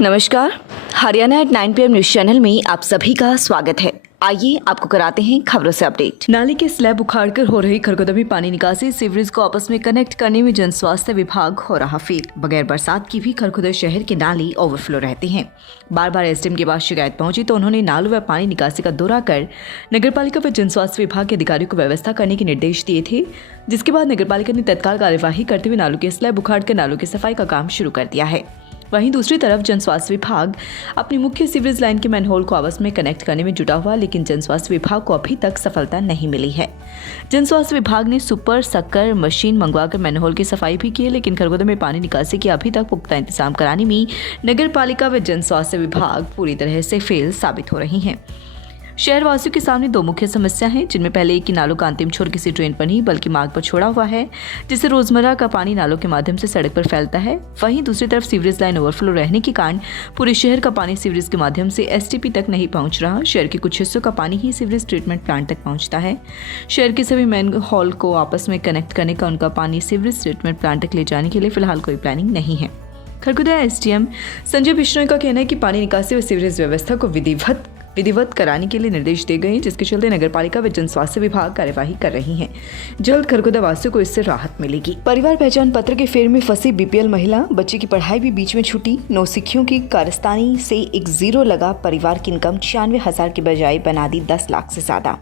नमस्कार, Haryana at 9 PM news channel में आप सभी का स्वागत है। आइए आपको कराते हैं खबरों से अपडेट। नाली के स्लैब उखाड़कर हो रही खरगोदमी पानी निकासी सीवरेज को आपस में कनेक्ट करने में जन स्वास्थ्य विभाग हो रहा फेल। बगैर बरसात की भी खरगोदा शहर के नाली ओवरफ्लो रहते हैं। बार बार एसडीएम के पास शिकायत पहुंची तो उन्होंने नालों व पानी निकासी का दौरा कर नगरपालिका व जन स्वास्थ्य विभाग के अधिकारियों को व्यवस्था करने के निर्देश दिए थे, जिसके बाद नगरपालिका ने तत्काल कार्यवाही करते हुए नालों के स्लैब उखाड़कर नालों की सफाई का काम शुरू कर दिया है। वहीं दूसरी तरफ जन स्वास्थ्य विभाग अपनी मुख्य सीवरेज लाइन के मैनहोल को आपस में कनेक्ट करने में जुटा हुआ, लेकिन जन स्वास्थ्य विभाग को अभी तक सफलता नहीं मिली है। जन स्वास्थ्य विभाग ने सुपर सक्कर मशीन मंगवाकर मैनहोल की सफाई भी की है, लेकिन खरगोदा में पानी निकासी के अभी तक पुख्ता इंतजाम कराने में नगर पालिका व जन स्वास्थ्य विभाग पूरी तरह से फेल साबित हो रही हैं। शहरवासियों के सामने दो मुख्य समस्या हैं, जिनमें पहले एक कि नालों का अंतिम छोर किसी ड्रेन पर नहीं बल्कि मार्ग पर छोड़ा हुआ है, जिससे रोजमर्रा का पानी नालों के माध्यम से सड़क पर फैलता है। वहीं दूसरी तरफ सीवरेज लाइन ओवरफ्लो रहने के कारण पूरे शहर का पानी सीवरेज के माध्यम से एसटीपी तक नहीं पहुंच रहा। शहर के कुछ हिस्सों का पानी ही सीवरेज ट्रीटमेंट प्लांट तक पहुंचता है। शहर के सभी मैन हॉल को आपस में कनेक्ट करने का उनका पानी सीवरेज ट्रीटमेंट प्लांट तक ले जाने के लिए फिलहाल कोई प्लानिंग नहीं है। खरगोदा एसडीएम संजय बिश्नोई का कहना है कि पानी निकासी व सीवरेज व्यवस्था को विधिवत कराने के लिए निर्देश दिए गए हैं, जिसके चलते नगरपालिका व जन स्वास्थ्य विभाग कार्यवाही कर रही है। जल्द खरगोदा वासियों को इससे राहत मिलेगी। परिवार पहचान पत्र के फेर में फंसी बीपीएल महिला, बच्ची की पढ़ाई भी बीच में छूटी। नौसिखियों की कारस्तानी से एक जीरो लगा। परिवार की इनकम 96,000 की बजाय बना दी 10 लाख से ज्यादा।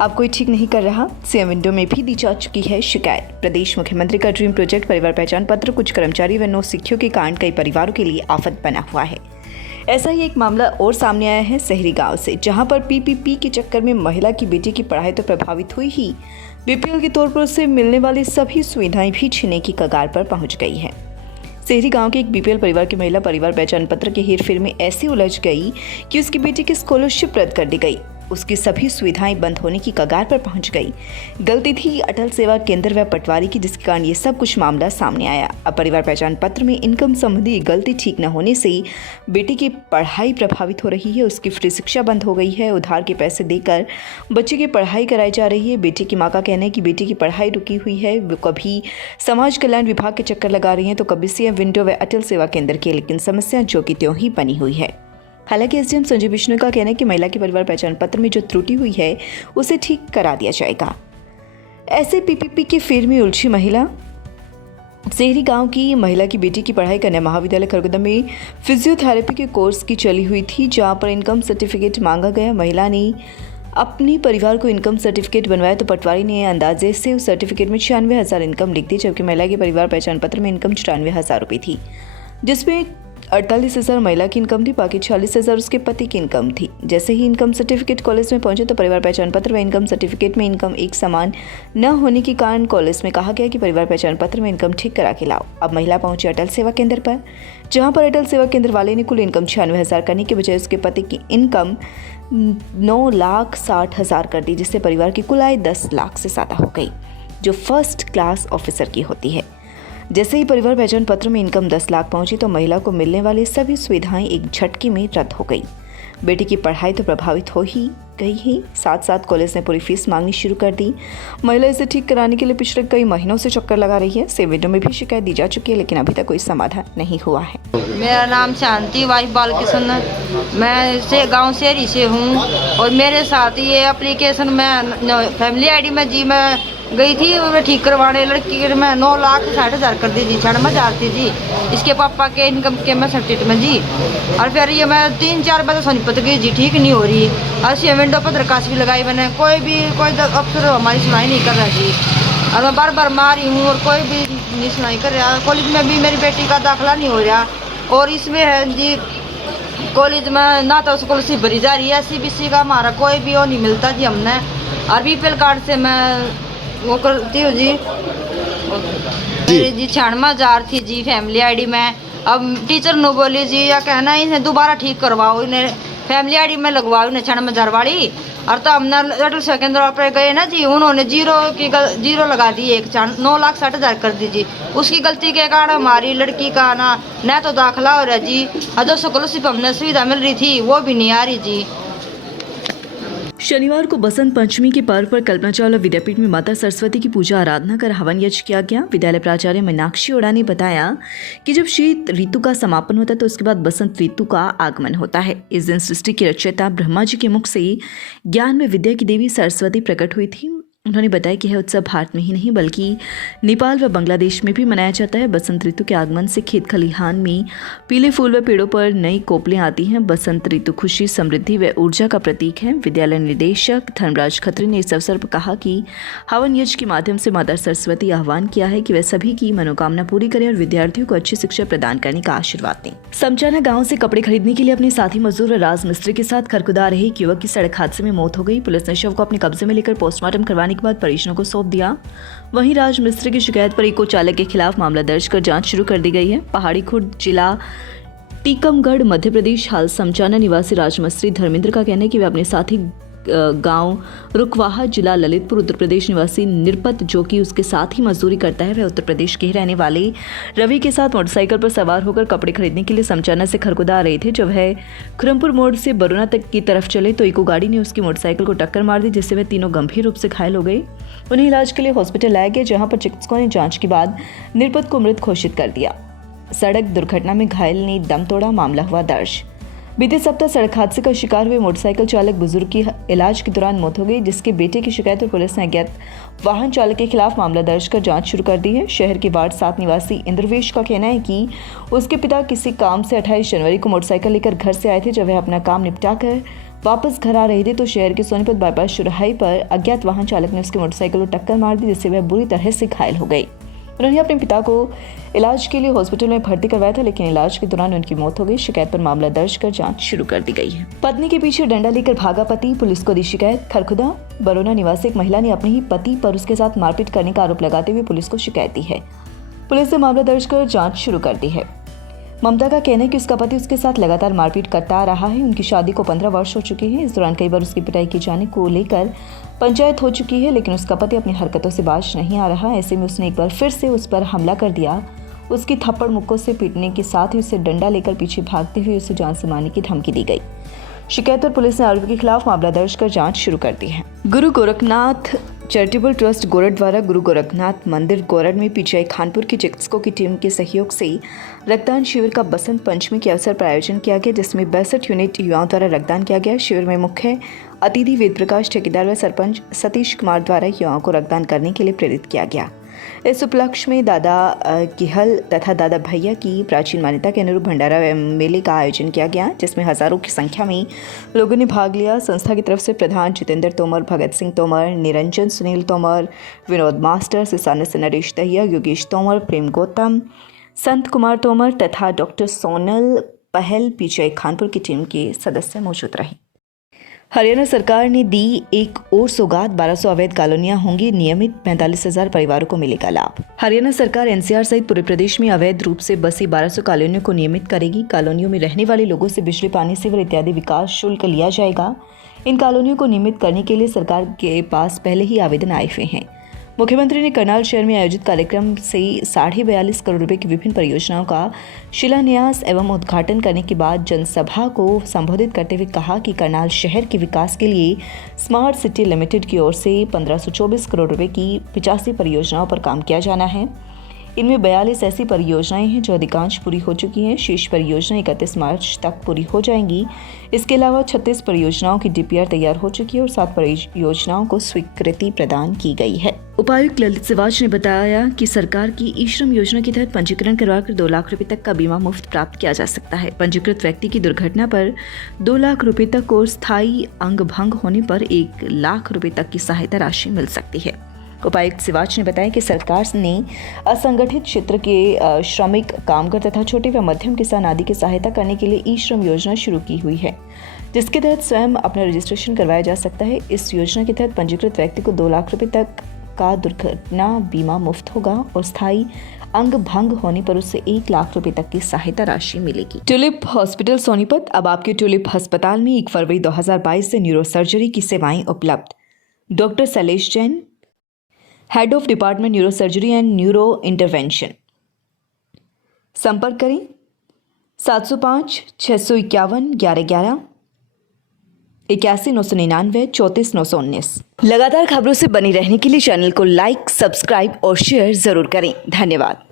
अब कोई ठीक नहीं कर रहा, सीएम विंडो में भी दी जा चुकी है शिकायत। प्रदेश मुख्यमंत्री का ड्रीम प्रोजेक्ट परिवार पहचान पत्र कुछ कर्मचारी व नौसिखियों के कारण कई परिवारों के लिए आफत बना हुआ है। ऐसा ही एक मामला और सामने आया है सहरी गांव से, जहां पर पीपीपी के चक्कर में महिला की बेटी की पढ़ाई तो प्रभावित हुई ही, बीपीएल के तौर पर उसे मिलने वाली सभी सुविधाएं भी छीनने की कगार पर पहुंच गई है। सहरी गांव के एक बीपीएल परिवार की महिला परिवार पहचान पत्र के हेरफेर में ऐसी उलझ गई कि उसकी बेटी की स्कॉलरशिप रद्द कर दी गई। उसकी सभी सुविधाएं बंद होने की कगार पर पहुंच गई। गलती थी अटल सेवा केंद्र व पटवारी की, जिसके कारण ये सब कुछ मामला सामने आया। अब परिवार पहचान पत्र में इनकम संबंधी गलती ठीक न होने से बेटी की पढ़ाई प्रभावित हो रही है। उसकी फ्री शिक्षा बंद हो गई है। उधार के पैसे देकर बच्चे की पढ़ाई कराई जा रही है। बेटी की माँ का कहना है कि बेटी की पढ़ाई रुकी हुई है। वो कभी समाज कल्याण विभाग के चक्कर लगा रही है तो कभी सीएम विंडो व अटल सेवा केंद्र के, लेकिन समस्या जो की त्यों ही बनी हुई है। हालांकि एसडीएम संजय बिश्नोई का कहना है कि महिला के परिवार पहचान पत्र में जो त्रुटि हुई है उसे ठीक करा दिया जाएगा। ऐसे पीपीपी के फेर में उलझी महिला। सहरी गांव की महिला की बेटी की पढ़ाई कन्या महाविद्यालय खरगोदा में फिजियोथेरेपी के कोर्स की चली हुई थी, जहां पर इनकम सर्टिफिकेट मांगा गया। महिला ने अपने परिवार को इनकम सर्टिफिकेट बनवाया तो पटवारी ने अंदाजे से उस सर्टिफिकेट में 96,000 इनकम लिख दी, जबकि महिला के परिवार पहचान पत्र में इनकम 94,000 रुपये थी, जिसमें 48,000 महिला की इनकम थी, बाकी 46,000 उसके पति की इनकम थी। जैसे ही इनकम सर्टिफिकेट कॉलेज में पहुंचे तो परिवार पहचान पत्र व इनकम सर्टिफिकेट में इनकम एक समान न होने के कारण कॉलेज में कहा गया कि परिवार पहचान पत्र में इनकम ठीक करा के लाओ। अब महिला पहुंची अटल सेवा केंद्र पर, जहां पर अटल सेवा केंद्र वाले ने कुल इनकम 96,000 करने के बजाय उसके पति की इनकम 9,60,000 कर दी, जिससे परिवार की कुल आय 10 लाख से ज्यादा हो गई, जो फर्स्ट क्लास ऑफिसर की होती है। जैसे ही परिवार पहचान पत्र में इनकम 10 लाख पहुंची तो महिला को मिलने वाली सभी सुविधाएं एक झटके में रद्द हो गई। बेटी की पढ़ाई तो प्रभावित हो ही गई ही, साथ साथ कॉलेज ने पूरी फीस मांगनी शुरू कर दी। महिला इसे ठीक कराने के लिए पिछले कई महीनों से चक्कर लगा रही है। सेवा विंडो में भी शिकायत दी जा चुकी है, लेकिन अभी तक कोई समाधान नहीं हुआ है। मेरा नाम शांति वाइफ बालकिशन है। मैं से गांव शहरी से हूँ और मेरे साथ ये एप्लीकेशन में फैमिली आईडी में जी मैं गई थी और मैं ठीक करवाने लड़की के मैं 9,60,000 कर दी जी, 96,000 थी जी। इसके पापा के इनकम के मैं सर्टिफिकेट में जी, और फिर ये मैं 3-4 बार सोनीपत गई जी, ठीक नहीं हो रही। और सी विंडो पर दरखास्त भी लगाई मैंने, कोई अफसर हमारी सुनाई नहीं कर रहा जी। और मैं बार बार मारी हूँ और कोई भी नहीं सुनाई कर रहा। कॉलेज में भी मेरी बेटी का दाखिला नहीं हो रहा, और इसमें है जी कॉलेज में ना तो स्कॉलरशिप भरी जा रही है, सीबीएसई का हमारा कोई भी वो नहीं मिलता जी हमने। और बीपीएल कार्ड से मैं वो करती हूँ जी, मेरी जी 96,000 थी जी फैमिली आईडी में। अब टीचर ने बोली जी या कहना इन्हें दोबारा ठीक करवाओ, इन्हें फैमिली आईडी में लगवाओ इन्हें 96,000 वाली। और तो हमने अटल सेवा केंद्र पर गए ना जी, उन्होंने जीरो लगा दी, 9,60,000 कर दी जी। उसकी गलती के कारण हमारी लड़की का ना तो दाखिला हो रहा जी, और जो स्कॉलरशिप हमने सुविधा मिल रही थी वो भी नहीं आ रही जी। शनिवार को बसंत पंचमी के पर्व पर कल्पना चावला विद्यापीठ में माता सरस्वती की पूजा आराधना कर हवन यज्ञ किया गया। विद्यालय प्राचार्य मीनाक्षी ओड़ा ने बताया कि जब शीत ऋतु का समापन होता है तो उसके बाद बसंत ऋतु का आगमन होता है। इस दिन सृष्टि की रचयिता ब्रह्मा जी के मुख से ज्ञान में विद्या की देवी सरस्वती प्रकट हुई थी। उन्होंने बताया कि यह उत्सव भारत में ही नहीं बल्कि नेपाल व बांग्लादेश में भी मनाया जाता है। बसंत ऋतु के आगमन से खेत खलिहान में पीले फूल व पेड़ों पर नई कोपलें आती हैं। बसंत ऋतु खुशी, समृद्धि व ऊर्जा का प्रतीक है। विद्यालय निदेशक धर्मराज खत्री ने इस अवसर पर कहा कि हवन यज्ञ के माध्यम से माता सरस्वती आह्वान किया है कि वह सभी की मनोकामना पूरी करें और विद्यार्थियों को अच्छी शिक्षा प्रदान करने का आशीर्वाद दें। समचाना गाँव से कपड़े खरीदने के लिए अपने साथी मजदूर राजमिस्त्री के साथ खरकुदा रहे एक युवक की सड़क हादसे में मौत हो गई। पुलिस ने शव को अपने कब्जे में लेकर पोस्टमार्टम करवाने के बाद परिजनों को सौंप दिया। वहीं राजमिस्त्री की शिकायत पर इको चालक के खिलाफ मामला दर्ज कर जांच शुरू कर दी गई है। पहाड़ी खुर्द जिला टीकमगढ़ मध्य प्रदेश हाल समचाना निवासी राजमिस्त्री धर्मेंद्र का कहना है कि वे अपने साथी गांव रुकवाहा जिला ललितपुर उत्तर प्रदेश निवासी निरपत जो कि उसके साथ ही मजदूरी करता है, वह उत्तर प्रदेश के रहने वाले रवि के साथ मोटरसाइकिल पर सवार होकर कपड़े खरीदने के लिए समचाना से खरकुदा आ रहे थे। जब वह खुरमपुर मोड़ से बरुना तक की तरफ चले तो इको गाड़ी ने उसकी मोटरसाइकिल को टक्कर मार दी, जिससे वह तीनों गंभीर रूप से घायल हो गए। उन्हें इलाज के लिए हॉस्पिटल लाया गया, जहाँ पर चिकित्सकों ने जाँच के बाद निरपत को मृत घोषित कर दिया। सड़क दुर्घटना में घायल ने दम तोड़ा, मामला हुआ दर्ज। बीते सप्ताह सड़क हादसे का शिकार हुए मोटरसाइकिल चालक बुजुर्ग की इलाज के दौरान मौत हो गई, जिसके बेटे की शिकायत पर पुलिस ने अज्ञात वाहन चालक के खिलाफ मामला दर्ज कर जांच शुरू कर दी है। शहर के वार्ड 7 निवासी इंद्रवेश का कहना है कि उसके पिता किसी काम से 28 जनवरी को मोटरसाइकिल लेकर घर से आए थे। जब वह अपना काम निपटा कर वापस घर आ रहे थे तो शहर के सोनीपत बाईपास चौराहे पर अज्ञात वाहन चालक ने उसकी मोटरसाइकिल को टक्कर मार दी, जिससे वह बुरी तरह से घायल हो गई। उन्होंने अपने पिता को इलाज के लिए हॉस्पिटल में भर्ती करवाया था, लेकिन इलाज के दौरान उनकी मौत हो गई। शिकायत पर मामला दर्ज कर जांच शुरू कर दी गई है। पत्नी के पीछे डंडा लेकर भागा पति, पुलिस को दी शिकायत। खरखुदा बरोना निवासी एक महिला ने अपने ही पति पर उसके साथ मारपीट करने का आरोप लगाते हुए पुलिस को शिकायत दी है। पुलिस ने मामला दर्ज कर जाँच शुरू कर दी है। ममता का कहना है कि उसका पति उसके साथ लगातार मारपीट करता आ रहा है। उनकी शादी को 15 वर्ष हो चुके हैं। इस दौरान कई बार उसकी पिटाई किए जाने को लेकर पंचायत हो चुकी है, लेकिन उसका पति अपनी हरकतों से बाज नहीं आ रहा। ऐसे में उसने एक बार फिर से उस पर हमला कर दिया। उसकी थप्पड़ मुक्कों से पीटने के साथ ही उसे डंडा लेकर पीछे भागते हुए उसे जान से मारने की धमकी दी गई। शिकायत पर पुलिस ने आरोपी के खिलाफ मामला दर्ज कर जांच शुरू कर दी है। गुरु गोरखनाथ चैरिटेबल ट्रस्ट गोरड द्वारा गुरु गोरखनाथ मंदिर गोरड में पीजीआई खानपुर की चिकित्सकों की टीम के सहयोग से रक्तदान शिविर का बसंत पंचमी के अवसर पर आयोजन किया गया, जिसमें 62 यूनिट युवाओं द्वारा रक्तदान किया गया। शिविर में मुख्य अतिथि वेद प्रकाश ठेकेदार व सरपंच सतीश कुमार द्वारा युवाओं को रक्तदान करने के लिए प्रेरित किया गया। इस उपलक्ष्य में दादा किहल तथा दादा भैया की प्राचीन मान्यता के अनुरूप भंडारा मेले का आयोजन किया गया, जिसमें हजारों की संख्या में लोगों ने भाग लिया। संस्था की तरफ से प्रधान जितेंद्र तोमर, भगत सिंह तोमर, निरंजन सुनील तोमर, विनोद मास्टर, सिसाने से नरेश दहिया, योगेश तोमर, प्रेम गौतम, संत कुमार तोमर तथा डॉक्टर सोनल पहल पीजीआई खानपुर की टीम के सदस्य मौजूद रहे। हरियाणा सरकार ने दी एक और सौगात, 1200 अवैध कॉलोनियां होंगी नियमित, 45,000 परिवारों को मिलेगा लाभ। हरियाणा सरकार एनसीआर सहित पूरे प्रदेश में अवैध रूप से बसी 1200 कॉलोनियों को नियमित करेगी। कॉलोनियों में रहने वाले लोगों से बिजली, पानी, सिवर इत्यादि विकास शुल्क लिया जाएगा। इन कॉलोनियों को नियमित करने के लिए सरकार के पास पहले ही आवेदन आए हुए हैं। मुख्यमंत्री ने करनाल शहर में आयोजित कार्यक्रम से 42.5 करोड़ रुपए की विभिन्न परियोजनाओं का शिलान्यास एवं उद्घाटन करने के बाद जनसभा को संबोधित करते हुए कहा कि करनाल शहर के विकास के लिए स्मार्ट सिटी लिमिटेड की ओर से 1524 करोड़ रुपए की 85 परियोजनाओं पर काम किया जाना है। इनमें 42 ऐसी परियोजनाएं हैं जो अधिकांश पूरी हो चुकी हैं। शेष परियोजनाएं 31 मार्च तक पूरी हो जाएंगी। इसके अलावा 36 परियोजनाओं की डीपीआर तैयार हो चुकी है और 7 परियोजनाओं को स्वीकृति प्रदान की गई है। उपायुक्त ललित सिवाच ने बताया कि सरकार की ई श्रम योजना के तहत पंजीकरण करवाकर 2 लाख रुपए तक का बीमा मुफ्त प्राप्त किया जा सकता है। पंजीकृत व्यक्ति की दुर्घटना पर 2 लाख रुपए तक और स्थायी अंग भंग होने पर 1 लाख रुपए तक की सहायता राशि मिल सकती है। उपायुक्त सिवाच ने बताया कि सरकार ने असंगठित क्षेत्र के श्रमिक, कामगार तथा छोटे व मध्यम किसान आदि की सहायता करने के लिए ई श्रम योजना शुरू की हुई है, जिसके तहत स्वयं अपना रजिस्ट्रेशन करवाया जा सकता है। इस योजना के तहत पंजीकृत व्यक्ति को 2 लाख रुपए तक का दुर्घटना बीमा मुफ्त होगा और स्थायी अंग भंग होने पर उससे 1 लाख रुपए तक की सहायता राशि मिलेगी। Tulip hospital Sonipat. अब आपके ट्यूलिप अस्पताल में 1 फरवरी 2022 से न्यूरो सर्जरी की सेवाएं उपलब्ध। Doctor Shailesh Jain, head of department neuro surgery and neuro intervention. संपर्क करें 705 651 1111, 81 999 34 919। लगातार खबरों से बनी रहने के लिए चैनल को लाइक, सब्सक्राइब और शेयर जरूर करें। धन्यवाद।